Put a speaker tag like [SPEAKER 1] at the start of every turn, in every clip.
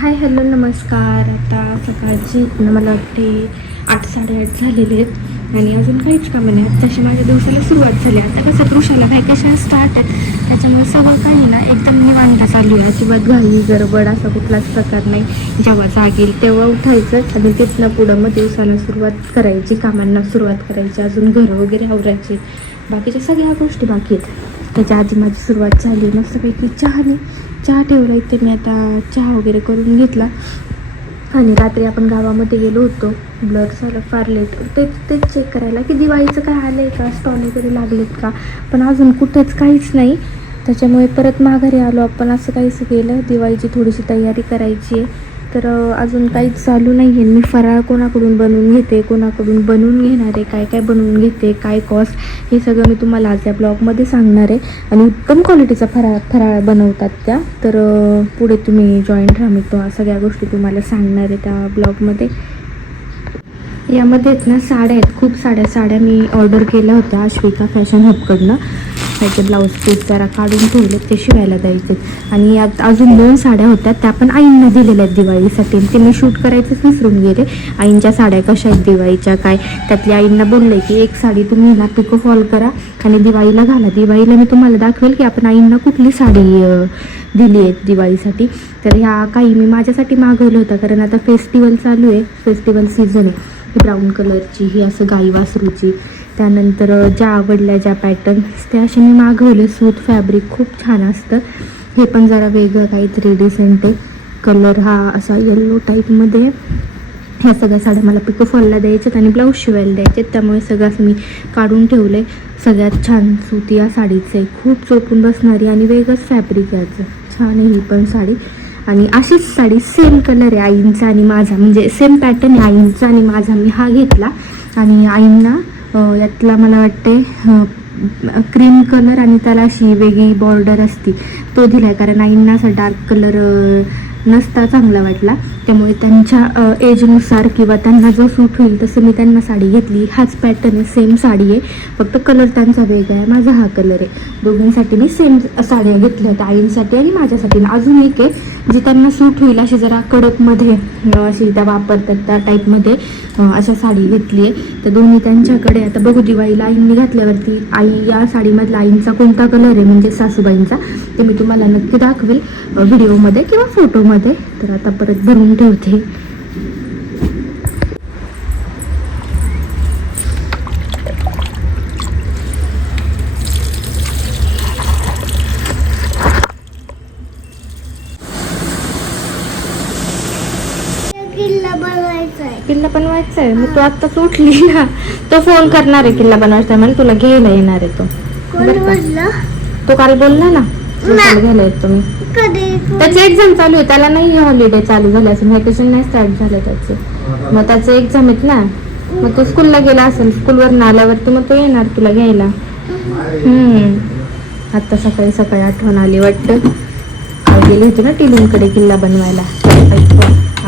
[SPEAKER 1] Hi hello नमस्कार. आता सकाळची न मला वाटते आठ साडेआठ झालेले आहेत आणि अजून काहीच कामं नाही. आहेत तशी माझ्या दिवसाला सुरुवात झाली. आता कसं वृषाला व्हॅकेशन स्टार्ट आहे. त्याच्यामुळे सगळं काही ना एकदम निवांत चालू आहे. अजिबात घाई गडबड असा कुठलाच प्रकार नाही. जेव्हा जागेल तेव्हा उठायचं. आणि तिथनं पुढं मग दिवसाला सुरुवात करायची. कामांना सुरुवात करायची. अजून घरं वगैरे आवरायची. बाकीच्या सगळ्या गोष्टी बाकी आहेत. त्याच्या आधी माझी सुरुवात झाली. मस्तपैकी चहाने चहा ठेवला इथे मी आता. चहा वगैरे करून घेतला. आणि रात्री आपण गावामध्ये गेलो होतो. ब्लर झालं फार लेट तेच तेच चेक करायला की दिवाळीचं काय आलं आहे का? स्टॉल वगैरे लागलेत का? पण अजून कुठंच काहीच नाही. त्याच्यामुळे परत माघारी आलो. आपण असं काहीच केलं. दिवाळीची थोडीशी तयारी करायची आहे. तर अजून काहीच चालू नाही आहे मी फराळ कोणाकडून बनवून घेते कोणाकडून बनवून घेणार आहे काय काय बनवून घेते काय कॉस्ट हे सगळं मी तुम्हाला आज या ब्लॉगमध्ये सांगणार आहे. आणि उत्तम क्वालिटीचा फराळ फराळ बनवतात त्या. तर पुढे तुम्ही जॉईंट राहा. मी तो सगळ्या गोष्टी तुम्हाला सांगणार आहे त्या ब्लॉगमध्ये यामध्ये आहेत ना साड्या आहेत. खूप साड्या साड्या मी ऑर्डर केल्या होत्या अश्विका फॅशन हबकडनं त्याचे ब्लाऊज पीस जरा काढून ठेवले ते शिवायला द्यायचे. आणि यात अजून दोन साड्या होत्या त्या पण आईंना दिलेल्या आहेत दिवाळीसाठी. ते मी शूट करायचंच विसरून गेले. आईंच्या साड्या कशा आहेत दिवाळीच्या काय? त्यातल्या आईंना बोलले की एक साडी तुम्ही ना पिको फॉल करा आणि दिवाळीला घाला. दिवाळीला मी तुम्हाला दाखवेल की आपण आईंना कुठली साडी दिली आहे दिवाळीसाठी. तर ह्या काही मी माझ्यासाठी मागवलं होतं कारण आता फेस्टिवल चालू आहे. फेस्टिवल सीझन आहे. ब्राऊन कलरची ही असं गाई वासरूची. त्यानंतर ज्या आवडल्या ज्या पॅटर्न्स त्या असे मी मागवले सूत फॅब्रिक खूप छान असतं. हे पण जरा वेगळं काहीतरी डिसेंट आहे कलर हा असा येल्लो टाईपमध्ये ह्या सगळ्या साड्या मला पिको फॉलला द्यायच्यात आणि ब्लाऊज शिवायला द्यायचे त्यामुळे सगळं मी काढून ठेवलं आहे सगळ्यात छान सूती या साडीचं आहे. खूप चोपून बसणारी आणि वेगळंच फॅब्रिक याचं. छान आहे ही पण साडी. आणि अशीच साडी सेम कलर आहे आईंचा आणि माझा. म्हणजे सेम पॅटर्न आहे आईंचा आणि माझा. मी हा घेतला. आणि आईंना यातला मला वाटते क्रीम कलर आणि त्याला अशी वेगळी बॉर्डर असती. तो दिला आहे कारण आईंना असा डार्क कलर नसता चांगला वाटला. त्यामुळे त्यांच्या एजनुसार किंवा त्यांना जो सूट होईल तसं मी त्यांना साडी घेतली. हाच पॅटर्न आहे सेम साडी आहे. फक्त कलर त्यांचा वेगळा आहे माझा हा कलर आहे. दोघींसाठी मी सेम साड्या घेतल्या होत्या आईंसाठी आणि माझ्यासाठी. अजून एक आहे जी त्यांना सूट होईल अशी जरा कडकमध्ये अशी त्या वापरतात त्या टाईपमध्ये अशा साडी घेतली आहे. तर दोन्ही त्यांच्याकडे. आता बघू दिवाळीला आईंनी घातल्यावरती आई या साडीमधला आईंचा कोणता कलर आहे म्हणजे सासूबाईंचा ते मी तुम्हाला नक्की दाखवेल व्हिडिओमध्ये किंवा फोटोमध्ये तर आता परत भरून ठेवते.
[SPEAKER 2] किल्ला बनवायचा आहे.
[SPEAKER 1] किल्ला बनवायचा आहे? मग तू आत्ताच उठली ना तो फोन करणार आहे किल्ला बनवायचा म्हणजे तुला घ्यायला येणार आहे तो. तो काल बोलला ना? घ्यायला येतो मी.
[SPEAKER 2] कधी?
[SPEAKER 1] त्याची एक्झाम चालू आहे. त्याला नाही हॉलिडे चालू झाले असेल व्हॅकेशन नाही स्टार्ट झालं त्याचं. मग त्याचं एक्झाम आहेत ना. मग तो स्कूलला गेला असेल. स्कूलवर आल्यावरती मग तो येणार तुला घ्यायला. हम्म. आता सकाळी सकाळी आठवण आली वाटतं. गेली होती ना टिलिंगकडे किल्ला बनवायला.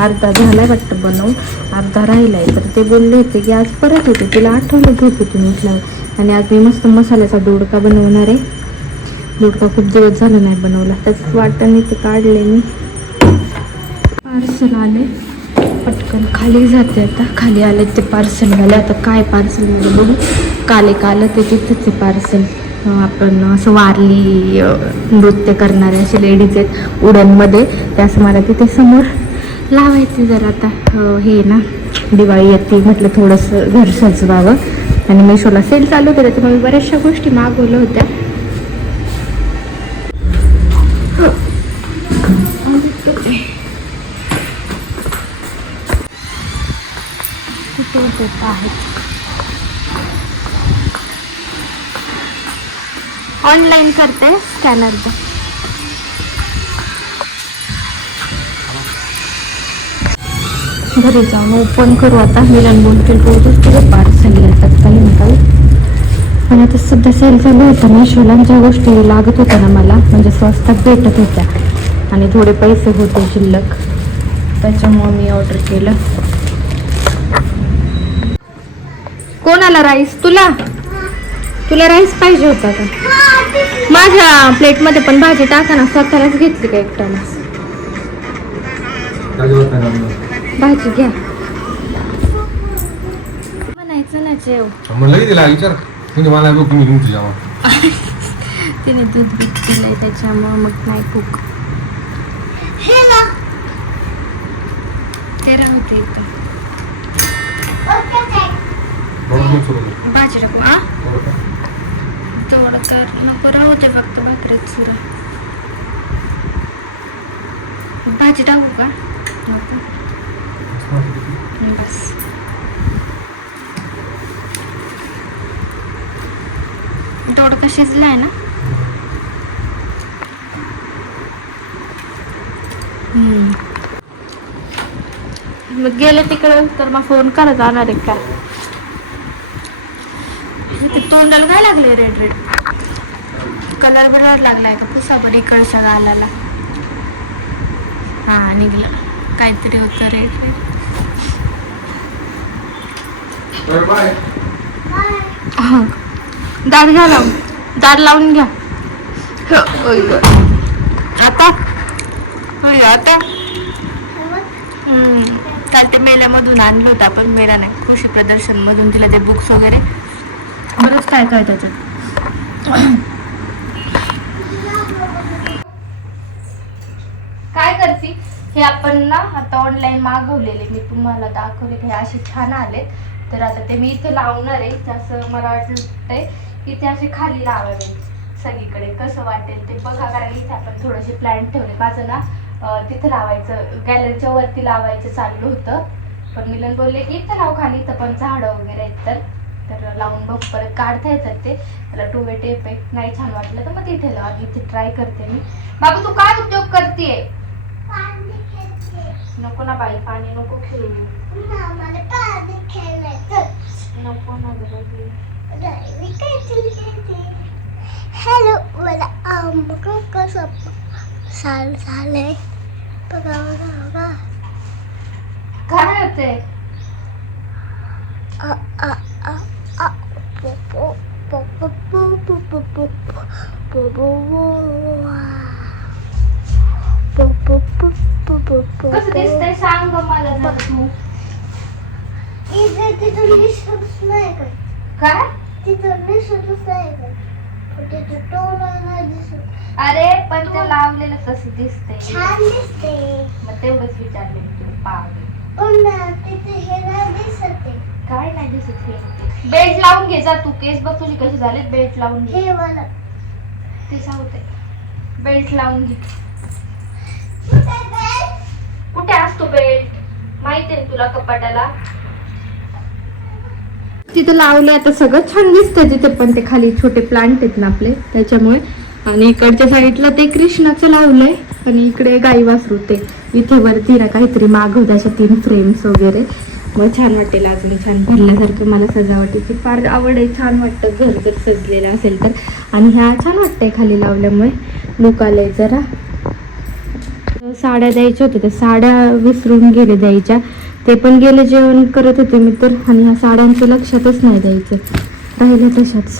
[SPEAKER 1] अर्धा झालाय वाटतं बनवून. अर्धा राहिलाय. तर ते बोलले होते की आज परत होते तिला आठवलं होती उठल्यावर आणि आज मी मस्त मसाल्याचा दोडका बनवणार आहे. लोटका खूप दिवस झालं नाही बनवला. त्याच वाटण ते काढले मी. पार्सल आले. पटकन खाली जाते आता. खाली आले ते पार्सल आले आता काय पार्सल आलं बघू. काले काल ते तिथंच पार्सल. आपण असं वारली नृत्य करणारे असे लेडीज आहेत उडनमध्ये ते असं मला तिथे समोर लावायचे जर आता. हे ना दिवाळी येते म्हटलं थोडंसं घर सजवावं. आणि मेशोला सेल चालू होते त्याच्यामुळे मी बऱ्याचशा गोष्टी मागवल्या होत्या. ऑनलाईन करते स्कॅनरचं घरी जाऊन ओपन करू आता. मिलन बोलतील रोजच तुझं पार्सल येतात काही हो? ना काही पण आता सध्या सेल चालू होता ना. ज्या गोष्टी लागत होत्या ना मला. म्हणजे स्वस्तात भेटत होत्या. आणि थोडे पैसे होते शिल्लक. त्याच्यामुळं मी ऑर्डर केलं. कोणाला राईस तुला? तुला राईस पाहिजे होता का? माझ्या प्लेटमध्ये पण भाजी टाका ना स्वतःलाच घेतली का एकट्याला भाजी घ्या. म्हणायचं ना जेव.
[SPEAKER 3] म्हणजे
[SPEAKER 1] तिने दूध बीत पिलंय त्याच्यामुळं मग नाही खूप
[SPEAKER 2] हे ना.
[SPEAKER 1] ते राहते इथं. भाजी टाकू आ तेवढं तर नको राहू दे फक्त भाकरीत सुरा. भाजी टाकू का? नको. बस. तेवढं का आहे ना मग गेले तिकडं तर मग फोन करत जाणार आहे का? तोंडाला काय लागले रेड रेड कलर बरोबर लागलाय का? पुसा बरं इकडच्या गालाला. हा निघलं. काहीतरी होतं रेड रेड
[SPEAKER 3] बाय
[SPEAKER 2] बाय.
[SPEAKER 1] हा. दाढ घ्या लावून. दाढ लावून घ्या. ओय गं. आता? आता?
[SPEAKER 2] हे.
[SPEAKER 1] काल ते मेल्यामधून आणलं होतं आपण मेला नाही. कृषी प्रदर्शन मधून तिला ते बुक्स वगैरे. बरंच काय काय त्याच्यात काय करते हे आपण ना आता ऑनलाईन मागवलेले. मी तुम्हाला दाखवले हे असे छान आले तर आता ते मी इथे लावणार आहे. जसं मला वाटतंय की ते असे खाली लावावे. सगळीकडे कसं वाटेल ते बघा. कारण इथे आपण थोडेसे प्लॅन ठेवले. माझं ना तिथं लावायचं. गॅलरीच्या वरती लावायचं चाललं होतं. पण मिलन बोलले की इथं लाव खाली. इथं पण झाडं वगैरे आहेत तर. तर लावून बघ. परत काढता येतात ते. त्याला टू वेट इफेक्ट नाही छान वाटलं तर मग तिथे लावा. इथे ट्राय करते मी. बाबा तू काय उद्योग
[SPEAKER 2] करते
[SPEAKER 1] नको ना बाई पाणी नको खेळू. नको ना.
[SPEAKER 2] हॅलो मला आंब कसं साल झालंय बघा बघा बघा
[SPEAKER 1] काय होते
[SPEAKER 2] पो पो पो पो पो पो पो पो
[SPEAKER 1] कसं दिसतंय? सांग गं मला जरा. तू
[SPEAKER 2] इथे तिथून दिसतच नाही काय
[SPEAKER 1] काय?
[SPEAKER 2] तिथून दिसतच नाही काय पण तिथं टोला नाही दिसत.
[SPEAKER 1] अरे पण ते लावलेलं तसं दिसतंय.
[SPEAKER 2] छान दिसते
[SPEAKER 1] मग तेवढंच विचारले मी तुला
[SPEAKER 2] पण ना तिथे हे नाही दिसत आहे.
[SPEAKER 1] काय नाही दिसत हे? बेल्ट लावून घे जा तू केस बघ तुझी कशी झाले बेल्ट लावून घे.
[SPEAKER 2] हे
[SPEAKER 1] ते सांगते. बेल्ट लावून घे?
[SPEAKER 2] कुठे
[SPEAKER 1] असतो बेल्ट माहिती आहे तुला कपाटाला? तिथे लावले आता सगळं छान दिसतंय तिथे पण. ते खाली छोटे प्लांट आहेत ना आपले त्याच्यामुळे. आणि इकडच्या साईडला ते कृष्णाचं लावलंय. आणि इकडे गाई वासरू ते. इथे वरती ना काहीतरी मागवत अशा तीन फ्रेम्स वगैरे. मग छान वाटेल अजून छान भरल्यासारखं मला सजावटीची फार आवड आहे. छान वाटतं घर जर सजलेलं असेल तर. आणि ह्या छान वाटतंय खाली लावल्यामुळे. लुक आलंय जरा. साड्या द्यायच्या होत्या त्या साड्या विसरून गेले द्यायच्या. ते पण गेले जेवण करत होते मी तर आणि ह्या साड्यांचं लक्षातच नाही द्यायचं. राहिलं तशाच.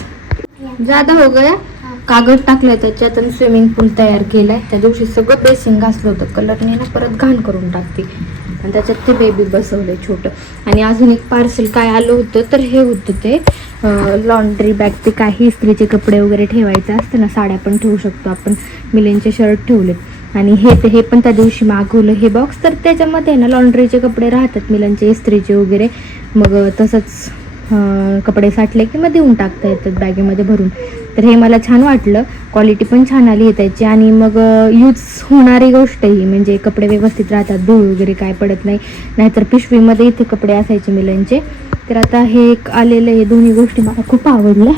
[SPEAKER 1] जादा हो गया. कागद टाकलाय त्याच्यात आणि स्विमिंग पूल तयार केलाय. त्या दिवशी सगळं बेसिंग घासलं होतं. कलरने ना परत घाण करून टाकते. आणि त्याच्यात ते बेबी बसवलंय छोटं. आणि अजून एक पार्सल काय आलं होतं तर हे होतं ते लॉन्ड्री बॅग ते काही इस्त्रीचे कपडे वगैरे ठेवायचे असतं ना साड्या पण ठेवू शकतो आपण. मिलेंचे शर्ट ठेवलेत. आणि हे ते हे पण त्या दिवशी मागवलं हे बॉक्स तर त्याच्यामध्ये ना लॉन्ड्रीचे कपडे राहतात मिलांचे इस्त्रीचे वगैरे. मग तसंच कपडे साठले की मग देऊन टाकता येतात बॅगेमध्ये भरून. तर हे मला छान वाटलं. क्वालिटी पण छान आली आहे त्याची. आणि मग यूज होणारी गोष्ट ही म्हणजे कपडे व्यवस्थित राहतात धूळ वगैरे काय पडत नाही. नाहीतर पिशवीमध्ये इथे कपडे असायचे मिलांचे. तर आता हे एक आलेलं हे दोन्ही गोष्टी मला खूप आवडल्या.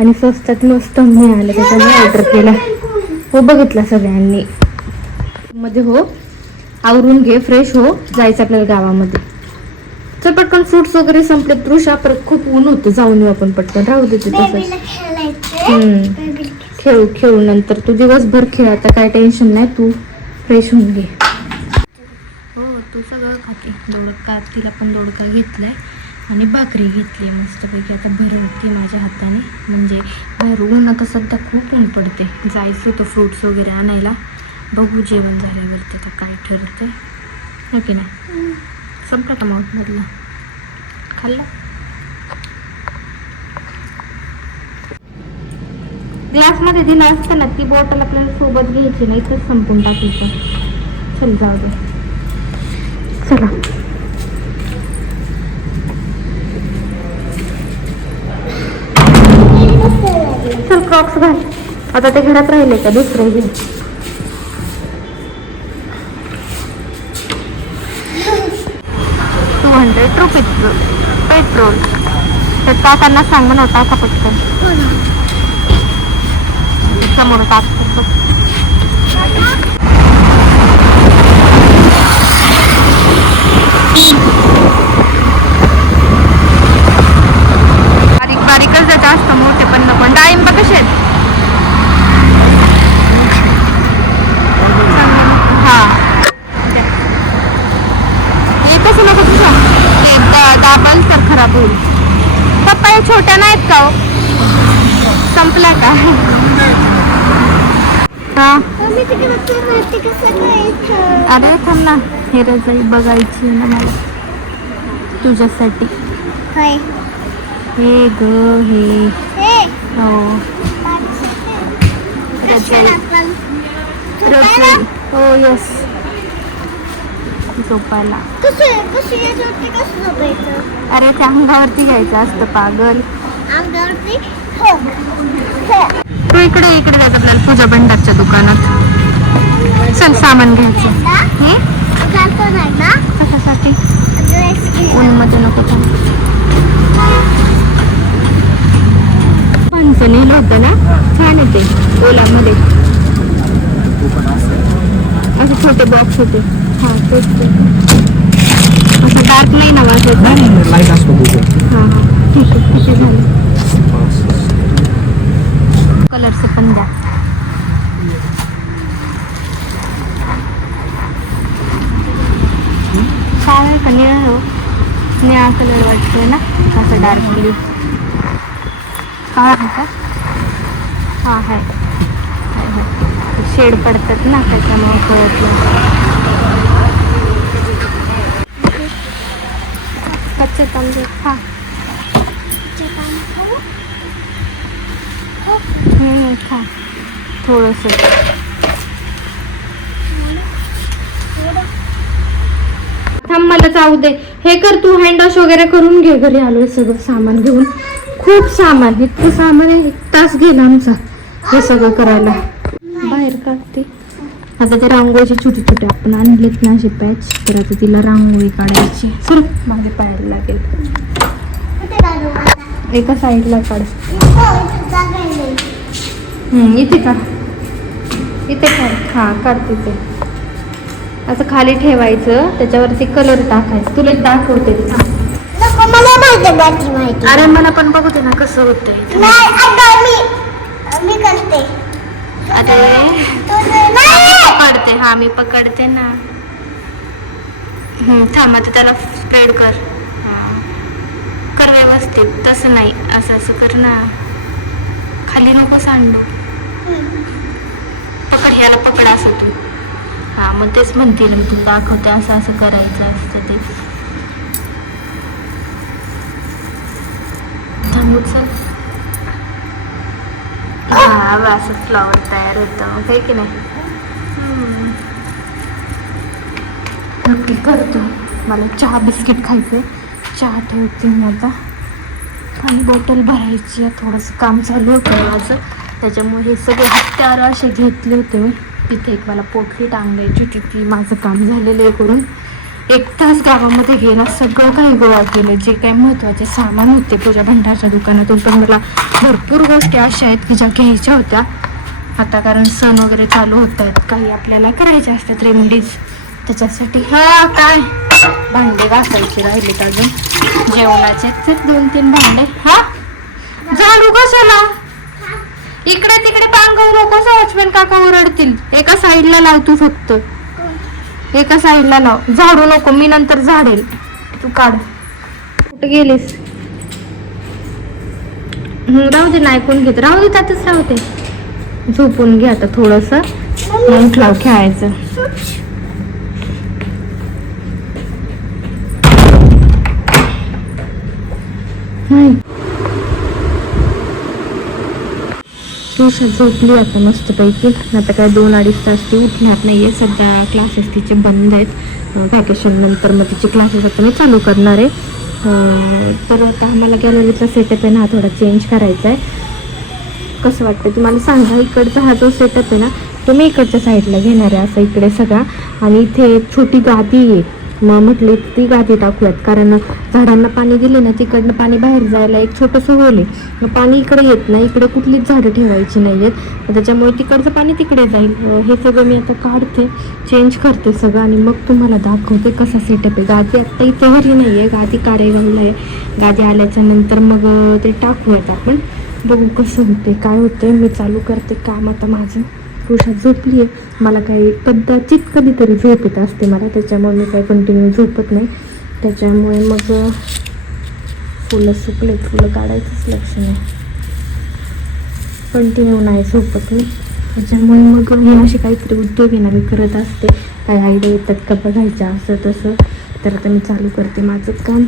[SPEAKER 1] आणि स्वस्तात मस्त मिळालं त्याच्यामुळे ऑर्डर केला. हो बघितला सगळ्यांनी. मध्ये हो. आवरून घे फ्रेश हो. जायचं आपल्याला गावामध्ये. चल पटकन फ्रुट्स वगैरे संपले तृषा. परत खूप ऊन होतं. जाऊन येऊ आपण पटकन. राहू देते तसंच खेळू खेळू नंतर. तू दिवसभर खेळ. आता काय टेन्शन नाही. तू फ्रेश होऊन घे. हो तू सगळं खाते. दोडका तिला पण दोडका घेतलाय. आणि भाकरी घेतली मस्तपैकी. आता भरवते माझ्या हाताने. म्हणजे बाहेर ऊन आता सध्या खूप ऊन पडते. जायचं होतं फ्रुट्स वगैरे आणायला. बघू जेवण झाल्यावरती आता काय ठरते हो की नाही? संपला का माऊटमधला खाल्ला? ग्लासमध्ये दिलं असतं ना ती बॉटल आपल्याला सोबत घ्यायची नाही तर संपून टाकायचं. चल जाऊ दे. चला. चल क्रॉक्स घाल. आता ते घरात राहिले का? दुसरे घे. काकांना सांग ना टाका पटकन. समोर टाकतो बघ. बारीक बारीकच जात जास्त मोठे पण नको. आणि डाळिंब कसे आहेत? हा. हे कसं नको तुझं? ते दा- दाबाल तर खराब होईल. पप्पा हे छोट्या नाहीत का हो? संपल्या का? हा. अरे थांब ना हे रजाई बघायची ना मला. तुझ्यासाठी. हे ग हे.
[SPEAKER 2] हे.
[SPEAKER 1] रजाई. रजाई. हो यस झोपायला.
[SPEAKER 2] कसे कसं झोपायचं?
[SPEAKER 1] अरे त्या अंगावरती घ्यायचं असतं पागल.
[SPEAKER 2] अंगावरती? हो. हो.
[SPEAKER 1] तू इकडे इकडे जायचं आपल्याला पूजा भंडारच्या दुकानात. चल सामान घ्यायचं. हे? कशासाठी? ऊनमध्ये नको फणचं नेलं होतं ना छान आहे ते ओलामध्ये. असे छोटे बॉक्स होते. हा तेच ते. डार्क नाही ना वाजत
[SPEAKER 3] नाही लाईट असतो खूप
[SPEAKER 1] हा हा ठीक आहे किती झालं कलरचं पण आहे निळा हो कलर वाटतोय ना असं डार्क ब्ल्यू काळा आहे का हा आहे शेड पडतात ना त्याच्यामुळे कळत नाही हा हम्म, खा थोडंसं थांब मला जाऊ दे हे कर तू हँड वॉश वगैरे करून घे घरी आलोय सगळं सामान घेऊन खूप सामान इतकं सामान आहे एक तास गेला आमचा हे सगळं करायला बाहेर काढते आता ते रांगोळीचे छोटे छोटे आपण आणलेत ना असे पॅच तर आता तिला रांगोळी काढायची. सर माझे पायाला लागेल. एका साईडला काढ. इथे काढ. इथे काढ. हा काढ तिथे. असं खाली ठेवायचं त्याच्यावरती कलर टाकायचं. तुला दाखवते अरे मला पण बघू दे ना कसं होतंय.
[SPEAKER 2] नाही आता मी मी करते.
[SPEAKER 1] अरे.
[SPEAKER 2] तू नाही
[SPEAKER 1] पकडते हा मी पकडते ना. थांब आता त्याला स्प्रेड कर. कर व्यवस्थित तसं नाही असं असं कर ना. खाली नको सांडू. पकड ह्याला पकड असं तू. हा मग तेच म्हणतील मी तुला दाखवते असं असं करायचं असतं ते. थांबू चल. हा असं फ्लॉवर तयार होतं. हे की नाही? नक्की करतो. मला चहा बिस्किट खायचं चहा ठेवते मी आता. आणि बॉटल भरायची आहे. थोडंसं काम चालू होतं माझं. त्याच्यामुळे हे सगळे हत्यार असे घेतले होते मी. तिथे एक मला पोटली टांगायची तिथे ती माझं काम झालेलं आहे करून. एक तास गावामध्ये गेला सगळं काही गोळा केलं. जे काही महत्त्वाचे सामान होते पूजा भंडारच्या दुकानातून पण मला भरपूर गोष्टी अशा आहेत की ज्या घ्यायच्या होत्या. आता कारण सण वगैरे चालू होत आहेत काही आपल्याला करायच्या असतात रेमेडीज त्याच्यासाठी हा काय भांडे घासायचे राहिलेत अजून. जेवणाचे दोन तीन भांडे. हा? झाडू कशाला? इकडे तिकडे पांगवू नको वॉचमॅन काका ओरडतील. एका साईडला लावतो फक्त. एका साईडला लाव झाडू नको मी नंतर झाडेल. तू काढ. कुठे गेलीस? राहू दे ना ऐकून घेत. राहू दे त्यातच राहू दे. झोपून घे आता थोडस. लाव खेळायचं. नाही. तुळशा झोपली आता मस्तपैकी. आता काय दोन अडीच तास ती उठणार नाही आहे सध्या क्लासेस तिचे बंद आहेत. व्हॅकेशन नंतर मग तिचे क्लासेस आता मी चालू करणार आहे. तर आता आम्हाला गॅलरीचा सेटअप आहे ना हा थोडा चेंज करायचा आहे. कसं वाटतं तुम्हाला सांगा इकडचा हा जो सेटअप आहे ना तो मी इकडच्या साईडला घेणार आहे असं इकडे सगळा. आणि इथे एक छोटी गादी आहे. मग म्हटले ती गादी टाकूयात. कारण झाडांना पाणी दिले ना तिकडनं पाणी बाहेर जायला एक छोटंसं होल आहे मग पाणी इकडे येत नाही इकडे कुठलीच झाडं ठेवायची नाही आहेत. त्याच्यामुळे तिकडचं पाणी तिकडे जाईल. हे सगळं मी आता काढते चेंज करते सगळं आणि मग तुम्हाला दाखवते कसा सेटअप आहे. गादी आत्ता इथे घरी नाही आहे गादी कारेगावला आहे गादी आल्याच्यानंतर मग ते टाकूयात आपण. बघू कसं होते काय होते मी चालू करते काम आता माझं. पुरुषात झोपली आहे. मला काही कदाचित कधीतरी झोप येत असते मला त्याच्यामुळे मी काही कंटिन्यू झोपत नाही. त्याच्यामुळे मग फुलं सुकले फुलं काढायचंच लक्ष नाही. कंटिन्यू नाही झोपत मी. त्याच्यामुळे मग मी असे काहीतरी उद्योग येणारे करत असते. काही आयडिया येतात का बघायच्या असं तसं. तर आता मी चालू करते माझं काम.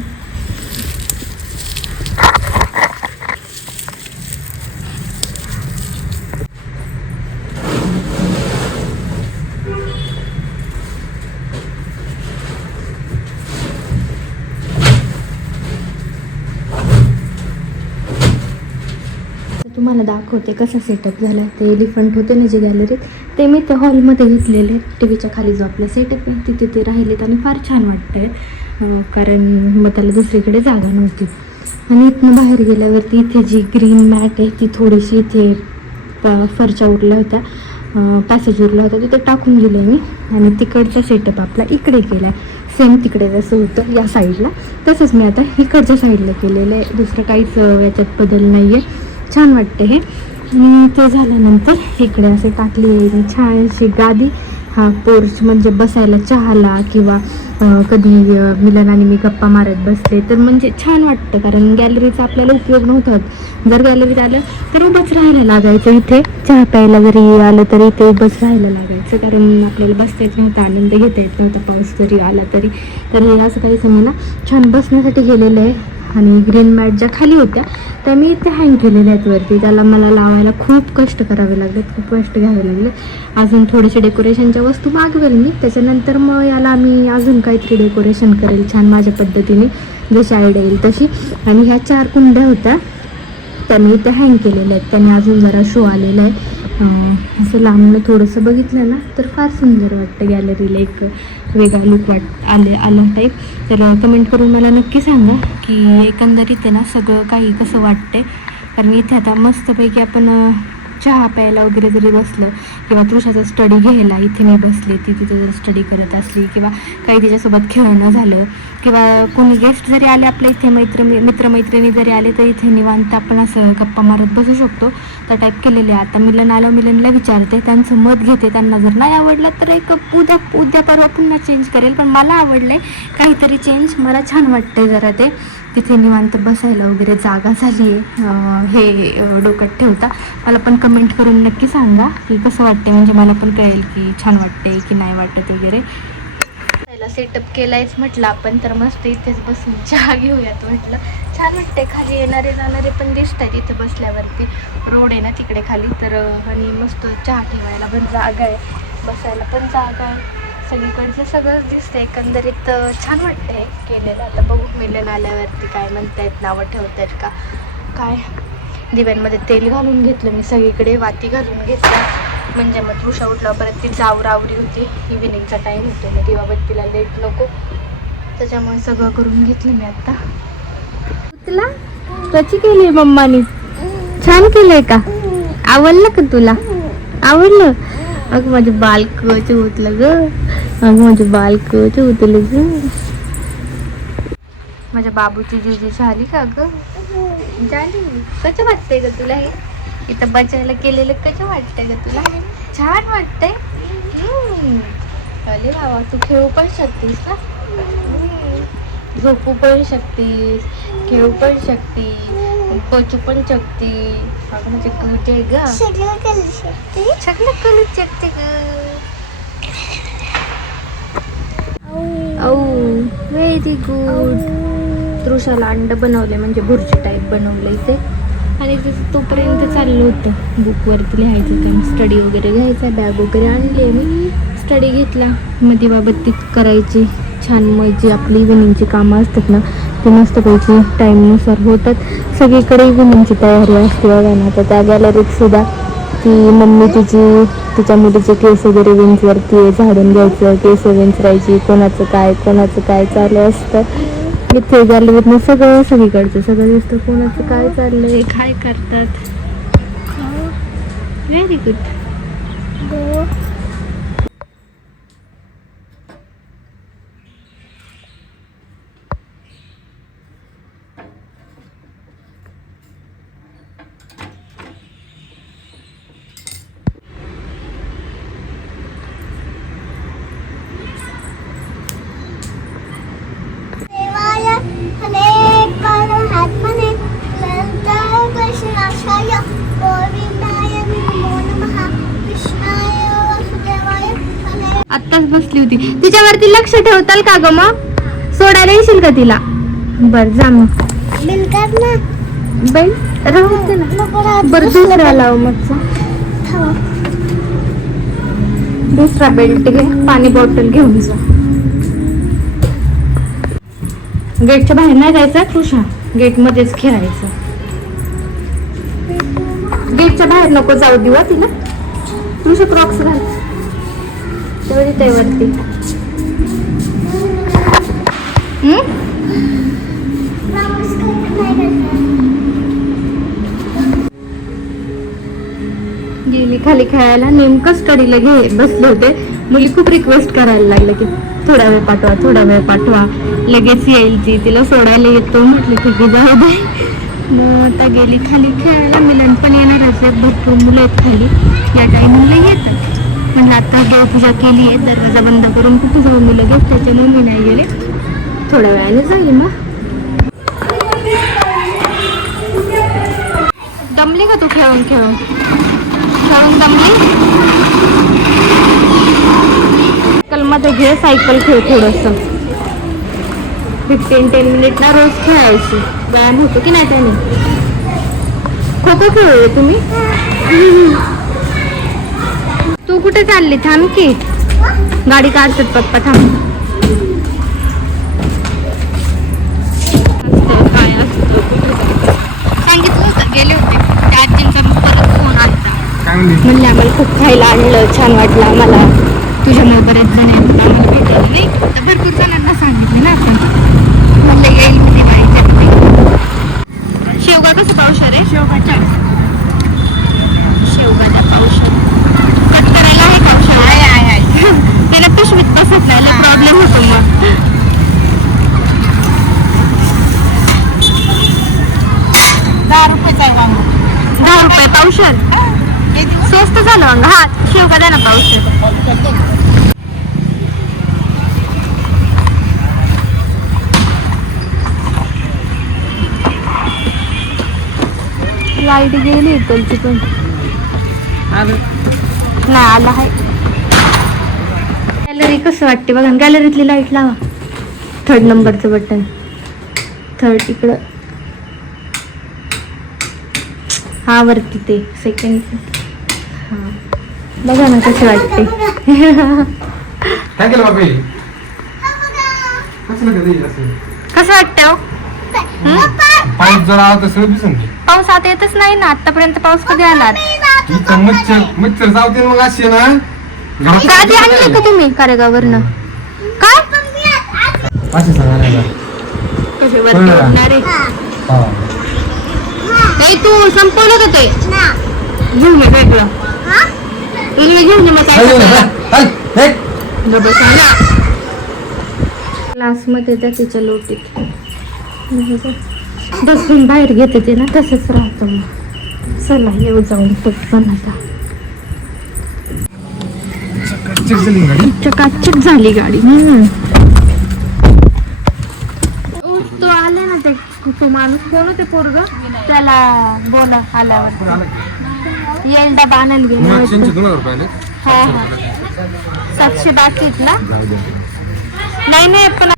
[SPEAKER 1] तुम्हाला दाखवते कसा सेटअप झाला ते एलिफंट होते ना जे गॅलरीत ते. मी त्या हॉलमध्ये घेतलेले टी व्हीच्या खाली जो आपला सेटअप आहे तिथे ते राहिलेत आणि फार छान वाटतंय. कारण मग त्याला दुसरीकडे जागा नव्हती. आणि इथनं बाहेर गेल्यावरती इथे जी ग्रीन मॅट आहे ती थोडीशी इथे फरच्या उरल्या होत्या. पॅसेज उरला होता तिथे टाकून गेले मी. आणि तिकडचा सेटअप आपला इकडे केला आहे सेम तिकडे जसं होतं या साईडला तसंच मी आता इकडच्या साईडला केलेलं आहे. दुसरं काहीच याच्यात बदल नाही आहे छान वाटते हे. ते झाल्यानंतर इकडे असे टाकली छानशी गादी. हा पोर्च म्हणजे बसायला चहाला किंवा कधी मिलन आणि मी गप्पा मारत बसते. तर म्हणजे छान वाटतं कारण गॅलरीचा आपल्याला उपयोग नव्हता जर गॅलरीत आलं तर उभंच राहायला लागायचं इथे. चहा प्यायला जरी आलं तरी इथे उभंच राहायला लागायचं. कारण आपल्याला बसता येत नव्हतं आनंद घेता येत नव्हता. पाऊस जरी आला तरी. तर हे असं काही समजा छान बसण्यासाठी गेलेलं आहे. आणि ग्रीन मॅट ज्या खाली होत्या त्या मी इथे हँग केलेल्या आहेत वरती. त्याला मला लावायला खूप कष्ट करावे लागले खूप कष्ट घ्यावे लागले. अजून थोडेसे डेकोरेशनच्या वस्तू मागवेल मी. त्याच्यानंतर मग याला मी अजून काहीतरी डेकोरेशन करेल छान माझ्या पद्धतीने. जशी आयडिया येईल तशी. आणि ह्या चार कुंड्या होत्या त्यांनी इथे हँग केलेल्या आहेत. त्याने अजून जरा शो आलेला आहे. असं लांबलं थोडंसं बघितलं ना तर फार सुंदर वाटतं गॅलरीला एक वेगळा लुक वाट आले आला टाईप तर कमेंट करून मला नक्की सांगा की एकंदरीत आहे ना सगळं काही कसं वाटतंय? कारण इथे आता मस्तपैकी आपण चहा प्यायला वगैरे जरी बसलं किंवा तृषाचा स्टडी घ्यायला इथे मी बसले ती तिथं जर स्टडी करत असली किंवा काही तिच्यासोबत खेळणं झालं किंवा कोणी गेस्ट जरी आले आपल्या इथे मैत्र मित्रमैत्रिणी जरी आले तर इथे निवांत आपण असं गप्पा मारत बसू शकतो. तर टाईप केलेले आता मिलन आलं मिलनला विचारते त्यांचं मत घेते. त्यांना जर नाही आवडलं तर एक उद्या उद्या परवा पुन्हा चेंज करेल. पण मला आवडलं आहे काहीतरी चेंज मला छान वाटतंय जरा ते. तिथे निवांत बसायला वगैरे जागा झाली आहे. हे डोक्यात ठेवता. मला पण कमेंट करून नक्की सांगा की कसं वाटते म्हणजे मला पण कळेल की छान वाटते की नाही वाटत वगैरे. त्याला सेटअप केलायच म्हटलं आपण तर मस्त इथेच बसून चहा घेऊयात म्हटलं. छान वाटते खाली येणारे जाणारे पण दिसत आहेत इथे बसल्यावरती. रोड आहे ना तिकडे खाली तर आणि मस्त चहा ठेवायला पण जागा आहे. बसायला पण जागा आहे. सगळीकडचं सगळंच दिसतंय. एकंदरीत छान वाटतंय केलेलं. आता बघू मिलन आल्यावरती काय म्हणतायत नावं ठेवतायत का? काय? दिव्यांमध्ये तेल घालून घेतलं मी सगळीकडे वाती घालून घेतलं म्हणजे मग तृषा उठला परत ती जावरावरी होती. इव्हिनिंगचा टाईम होतो मग दिवाबत्तीला लेट नको. त्याच्यामुळे सगळं करून घेतलं मी आता. तुला? कशी केली मम्मानी? छान केलंय का? आवडलं का तुला? आवडलं? अगं माझे बालक होतलं ग अगं माझे बालक होतलं ग माझ्या बाबूची जीजी झाली का ग? झाली. कसं वाटतंय ग तुला हे? इथं बचायला केलेलं कसं वाटतंय ग तुला हे? छान वाटतंय? अरे बाबा तू खेळू पण शकतीस ना? झोपू पण शकतेस खेळू पण शकतेस.
[SPEAKER 2] सगळं करू शकते
[SPEAKER 1] सगळं करू शकते ग औ व्हेरी गुड तृषाला अंड बनवले म्हणजे भुर्जी टाईप बनवलं इथे आणि तिथं तोपर्यंत चाललं होतं बुकवरती लिहायचं काम स्टडी वगैरे घ्यायचा बॅग वगैरे आणली मी स्टडी घेतला मग दिवाबत्ती करायची छान मग जी आपली इव्हिनिंगची कामं असतात ना गोष्टी मस्तपैकी टाईमनुसार होतात. सगळीकडे इव्हिनिंगची तयारी असते बघा ना. तर त्या गॅलरीत सुद्धा ती मम्मी तिची तिच्या मुलीचे केस वगैरे विंचवरती आहे झाडून घ्यायचं केस विंचरायची कोणाचं काय कोणाचं काय चालू असतं. इथे गॅलरीतनं सगळं सगळीकडचं सगळं दिसतं कोणाचं काय चाललंय काय करतात. व्हेरी गुड बसली होती. तिच्यावरती लक्ष ठेवताल का ग मग? सोडायला येशील का तिला? बर जा मग. बाई दे ना. बरं दुसरा लाव. दुसरा बेल्ट घे पाणी बॉटल घेऊन जा. गेटच्या बाहेर नाही जायचं तुषा गेट मध्येच खेळायचं. गेटच्या बाहेर नको जाऊ देऊ हं तिला. तुझे क्रॉक्स घाल. तेवढी ते वरती. गेली खाली खेळायला. नेमकं स्टडीला घे बसले होते. मुली खूप रिक्वेस्ट करायला लागले की थोडा वेळ पाठवा थोडा वेळ पाठवा. लगेच येईल ती. तिला सोडायला येतो. म्हटलं ठीक आहे जाऊ दे. मग आता गेली खाली खेळायला. मिलन पण येणारच आहे. भरपूर मुलं आहेत खाली. या टायमिंगला येतात. पण आता देवपूजा केली आहे. दरवाजा बंद करून कुठे जाऊ मी लगेच? त्याच्यामुळे मी नाही गेले. थोड्या वेळाने जाईल मग. दमली का तू खेळून खेळून? खेळून दमली? सायकलमध्ये घे सायकल खेळ थोडस. फिफ्टीन टेन मिनिट ना रोज खेळायची. व्यायाम होतो की नाही त्याने? खो खो खेळूया तुम्ही? तू कुठे चालली? थांब की. गाडी काढतात पप्पा थांब काय असतं, कुठे जायचं. सांगितलं होतं गेले होते. त्या आजींचा परत फोन आला.
[SPEAKER 3] म्हणली
[SPEAKER 1] आम्हाला खूप खायला आणलं छान वाटलं आम्हाला. तुझ्यामुळे बरेच जण आम्हाला भेटायला नाही. तर भरपूर जणांना सांगितलं ना आपण. म्हणलं येईल म्हणजे माहिती शेवगा कसं पावशर आहे? शेवगाच्या. शेवगाच्या पावशर कट करायला आहे पावशर आहे आहे आहे त्याला पिशवीत बसत नाही प्रॉब्लेम होतो मग.
[SPEAKER 2] दहा रुपयाचा आहे वांग.
[SPEAKER 1] दहा रुपये पावशर? स्वस्त झालं मग. हा शेवगा द्या ना पावशर? लाइट गेली इकडची पण. नाही आला आहे. गॅलरी कसं वाटते बघा गॅलरीतली लाइट लावा. थर्ड नंबरचं बटन थर्ड इकडं. हा वरती ते सेकंड हा. बघा ना कसं वाटते.
[SPEAKER 3] काय केलं बाबी कसलं कधी असं?
[SPEAKER 1] कसं वाटतं हो?
[SPEAKER 3] पाऊस जरा आला तर सगळं दिसून घे
[SPEAKER 1] पाऊस आता येतच नाही ना आतापर्यंत पाऊस कधी आला?
[SPEAKER 3] मच्छर मच्छर चावते मग अशी आहे ना.
[SPEAKER 1] गादी आणली का तुम्ही कारेगावरनं काय?
[SPEAKER 3] अशी सांगायला
[SPEAKER 1] कसे वरती
[SPEAKER 3] हा.
[SPEAKER 1] उडणारे
[SPEAKER 3] हा.
[SPEAKER 1] ए तू संपवलं का ते.
[SPEAKER 2] ना.
[SPEAKER 1] घेऊन ये
[SPEAKER 2] हा?
[SPEAKER 1] घेऊन ये मग काय क्लासमध्ये त्या तिच्या लोटीत. बाहेर घेते ते ना तसंच राहतं मग. चला येऊ जाऊन पटकन आता.
[SPEAKER 3] चेक झाली गाडी?
[SPEAKER 1] चकाचक झाली गाडी? तो आला ना ते तो माणूस कोण होते पोरग? त्याला बोला आल्यावर येईल डबा आणायला गेला. हा हा. सातशे बाकी आहेत ना नाही नाही पण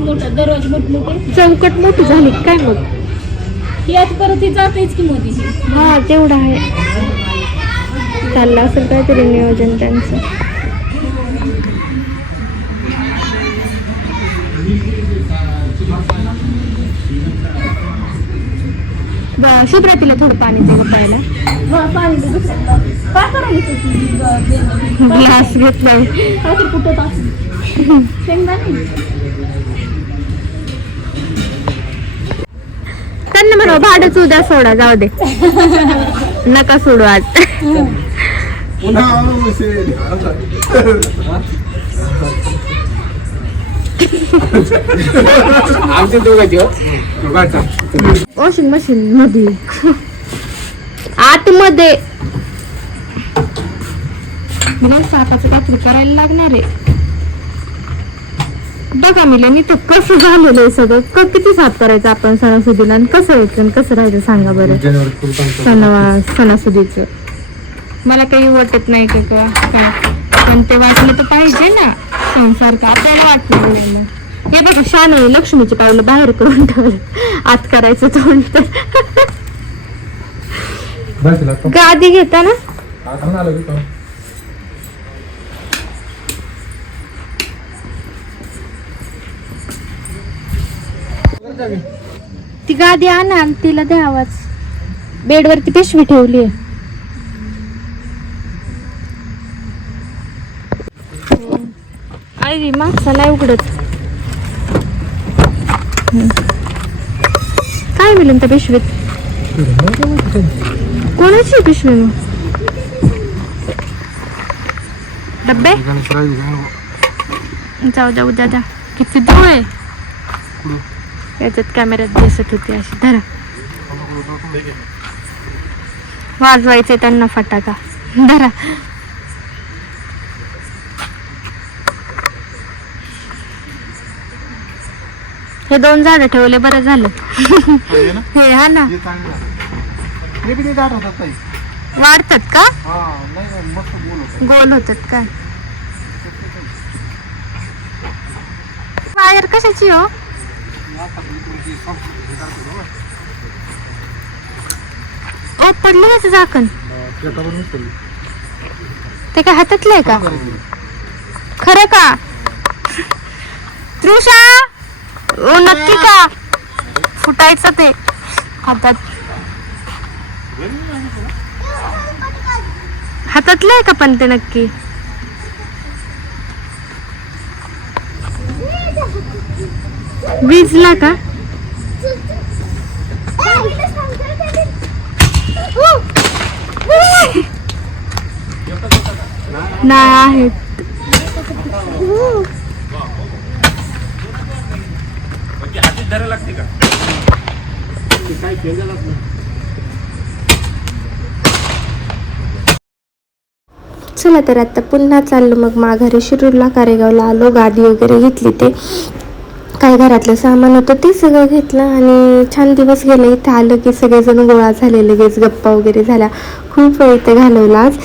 [SPEAKER 4] मोठं दरवाज मोठमोठे
[SPEAKER 1] चौकट मोठी झाली काय मग?
[SPEAKER 4] ही आता परत ही जातेच की मध्ये ही.
[SPEAKER 1] हा तेवढं आहे. चाललं असेल काहीतरी नियोजन त्यांचं. ब- शुभ्रा तिला थोडं पाणी दे गं प्यायला.
[SPEAKER 4] पाणी दे दुसऱ्याला. काय करायचं ती? ग- बेलन?
[SPEAKER 1] ग्लास घेतलाय
[SPEAKER 4] काय ते फुटत असं शेंगदाणे?
[SPEAKER 1] त्यांना म्हणा भाडंच उद्या सोडा जाऊ दे. नका सोडू आज.
[SPEAKER 3] पुन्हा उशीर.
[SPEAKER 5] दोघांची हो.
[SPEAKER 3] दोघांचा.
[SPEAKER 1] वॉशिंग मशीन मध्ये. आतमध्ये. मला सापाचं काहीतरी करायला लागणार आहे. बघा मिलन इथं कसं झालेलं आहे सगळं. क- किती साफ करायचं आपण सणासुदीला आणि कसं यायचं आणि कसं राहायचं सांगा बरं. सणवा सणासुदीचं. मला काही वाटत नाही का का काय? पण ते वाटलं तर पाहिजे ना. संसार का आपल्याला वाटणार नाही मग. हे बघा शान आहे लक्ष्मीची पावलं बाहेर करून ठेवलं. आत करायचं तोंड तर. गादी घेता ना.
[SPEAKER 3] तो.
[SPEAKER 1] गादी आणा आणि तिला द्या आवाज बेडवरती पिशवी ठेवली आहे. आई मागचा नाही उघडत. काय मिळेल त्या पिशवीत? कोणाची आहे पिशवी मग? डब्बे? जाऊ द्या उद्या द्या. किती दूर आहे? याच्यात कॅमेऱ्यात दिसत होती अशी. धरा. वाजवायचे त्यांना फटाका. धरा. हे दोन झाडं ठेवले बरं झालं. हे हा ना. वाढतात का? गोल होतात. काय वायर कशाची हो? ओ पडलं त्याचं झाकण? ते काय हातातलं आहे का? खरं का? तृषा! हो, नक्की का? फुटायचं ते. हातात. हातातलं आहे का पण ते नक्की? वीजला का? नाही. आहेत चला तर आता पुन्हा चाललो. मग माघारी शिरूरला कारेगावला आलो. गादी वगैरे घेतली ते. काय घरातलं सामान होतं ते सगळं घेतलं आणि छान दिवस गेले. इथं आलं की सगळेजण गोळा झाले लगेच गप्पा वगैरे झाल्या. खूप वेळ इथे घालवला आज.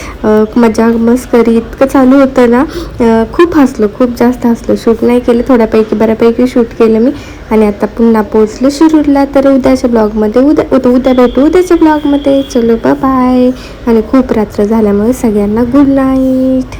[SPEAKER 1] मजा मस्करी इतकं चालू होतं ना. अं, खूप हसलो खूप जास्त हसलो. शूट नाही केलं थोड्यापैकी बऱ्यापैकी शूट केलं मी. आणि आता पुन्हा पोचलो शिरूरला तर उद्याच्या ब्लॉगमध्ये उद्या उद्या उद्या भेटू उद्याच्या ब्लॉगमध्ये. चलो बाय आणि खूप रात्र झाल्यामुळे सगळ्यांना गुड नाईट